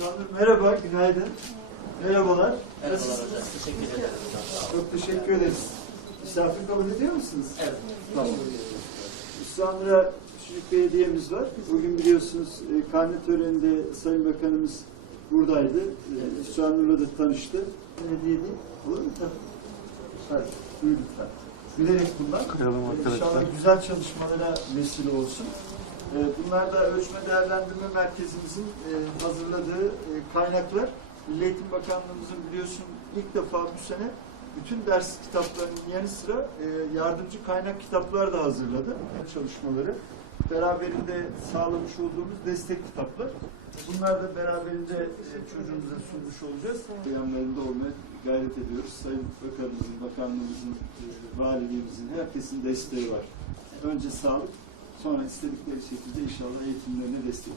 Hanım merhaba, günaydın. Merhabalar. Merhabalar Nasılsınız? hocam. Teşekkür ederim. Çok teşekkür ederiz. Misafir kabul ediyor musunuz? Evet. Tamam. İstanbul'a küçük bir hediyemiz var. Bugün biliyorsunuz e, karne töreninde Sayın Bakanımız buradaydı. E, Hüsnü Hanım'la da tanıştı. Hediye değil. Olur mu? Tabii. Hadi, buyur lütfen. Bilerek kullan. Koyalım arkadaşlar. İnşallah güzel çalışmalara vesile olsun. E, Bunlar da Ölçme Değerlendirme Merkezimizin e, hazırladığı e, kaynaklar. Milli Eğitim Bakanlığımızın biliyorsun ilk defa bu sene bütün ders kitaplarının yanı sıra e, yardımcı kaynak kitaplar da hazırladı. Çalışmaları beraberinde sağlamış olduğumuz destek kitaplar. Bunlar da beraberinde çocuğumuza sunmuş olacağız. Yanlarında olmaya gayret ediyoruz. Sayın Bakanımızın, Bakanlığımızın, Valiliğimizin, herkesin desteği var. Önce sağlık, sonra istedikleri şekilde inşallah eğitimlerine destek.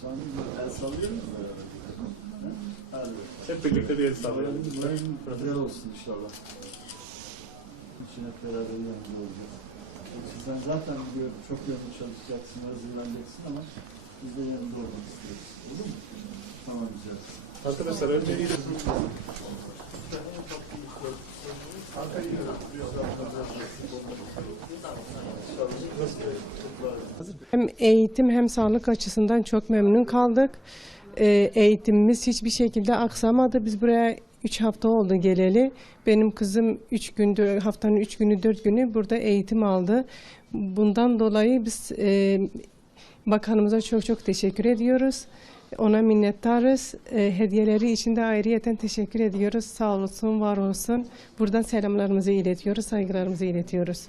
Sonra el sallıyor musun? Hadi. Hep birlikte bir el sallayalım. Güzel olsun inşallah. İçin hep beraber yanında olacağız. Sen zaten biliyorum çok yoğun çalışacaksın, hazırlanacaksın ama biz de yanında olmak istiyoruz. Olur mu? Tamam güzel. Arkadaşlar önce iyi Hem eğitim hem sağlık açısından çok memnun kaldık. Ee, eğitimimiz hiçbir şekilde aksamadı. Biz buraya 3 hafta oldu geleli. Benim kızım 3 gündür, haftanın 3 günü 4 günü burada eğitim aldı. Bundan dolayı biz e, bakanımıza çok çok teşekkür ediyoruz. Ona minnettarız. E, hediyeleri için de ayrıyeten teşekkür ediyoruz. Sağ olsun, var olsun. Buradan selamlarımızı iletiyoruz, saygılarımızı iletiyoruz.